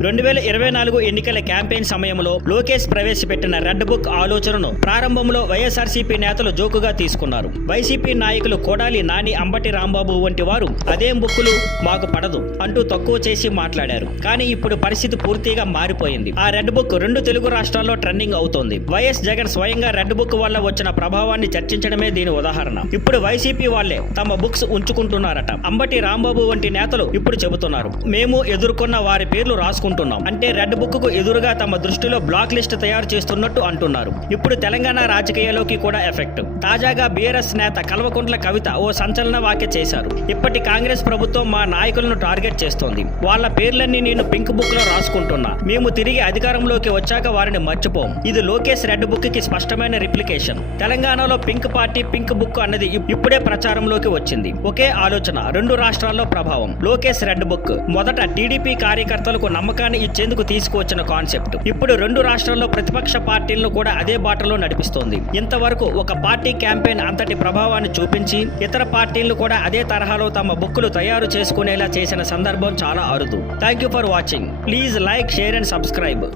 2024 ఎన్నికల క్యాంపెయిన్ సమయంలో లోకేష్ ప్రవేశపెట్టిన రెడ్ బుక్ ఆలోచనను ప్రారంభంలో వైఎస్ఆర్సీపీ నేతలు జోకుగా తీసుకున్నారు. వైసీపీ నాయకులు కొడాలి నాని, అంబటి రాంబాబు వంటి వారు అదేం బుక్కులు మాకు పడదు అంటూ తక్కువ చేసి మాట్లాడారు. కానీ ఇప్పుడు పరిస్థితి పూర్తిగా మారిపోయింది. ఆ రెడ్ బుక్ 2 తెలుగు రాష్ట్రాల్లో ట్రెండింగ్ అవుతోంది. వైఎస్ జగన్ స్వయంగా రెడ్ బుక్ వల్ల వచ్చిన ప్రభావాన్ని చర్చించడమే దీని ఉదాహరణ. ఇప్పుడు వైసీపీ వాళ్లే తమ బుక్స్ ఉంచుకుంటున్నారట. అంబటి రాంబాబు వంటి నేతలు ఇప్పుడు చెబుతున్నారు, మేము ఎదుర్కొన్న వారి పేర్లు రాసుకుంటున్నాం. అంటే రెడ్ బుక్ కు ఎదురుగా తమ దృష్టిలో బ్లాక్ లిస్ట్ తయారు చేస్తున్నట్టు అంటున్నారు. ఇప్పుడు తెలంగాణ రాజకీయాల్లోకి కూడా ఎఫెక్ట్. తాజాగా బీఆర్ఎస్ నేత కల్వకుంట్ల కవిత ఓ సంచలన వ్యాఖ్య చేశారు. ఇప్పటి కాంగ్రెస్ ప్రభుత్వం మా నాయకులను టార్గెట్ చేస్తోంది. వాళ్ళ పేర్లన్నీ నేను పింక్ బుక్ లో రాసుకుంటున్నా. మేము తిరిగి అధికారంలోకి వచ్చాక వారిని మర్చిపోం. ఇది లోకేష్ రెడ్ బుక్ కి స్పష్టమైన రిప్లికేషన్. తెలంగాణలో పింక్ పార్టీ, పింక్ బుక్ అన్నది ఇప్పుడే ప్రచారంలోకి వచ్చింది. ఒకే ఆలోచన, 2 రాష్ట్రాల్లో ప్రభావం. లోకేష్ రెడ్ బుక్ మొదట టీడీపీ కార్యకర్తలకు నమ్మకాన్ని ఇచ్చేందుకు తీసుకువచ్చిన కాన్సెప్ట్ ఇప్పుడు 2 రాష్ట్రాల్లో ప్రతిపక్ష పార్టీలను కూడా అదే బాటలో నడిపిస్తోంది. ఇంతవరకు ఒక పార్టీ క్యాంపెయిన్ అంతటి ప్రభావాన్ని చూపించి ఇతర పార్టీలు కూడా అదే తరహాలో తమ బుక్కులు తయారు చేసుకునేలా చేసిన సందర్భం చాలా అరుదు. Thank you for watching. Please like, share and subscribe.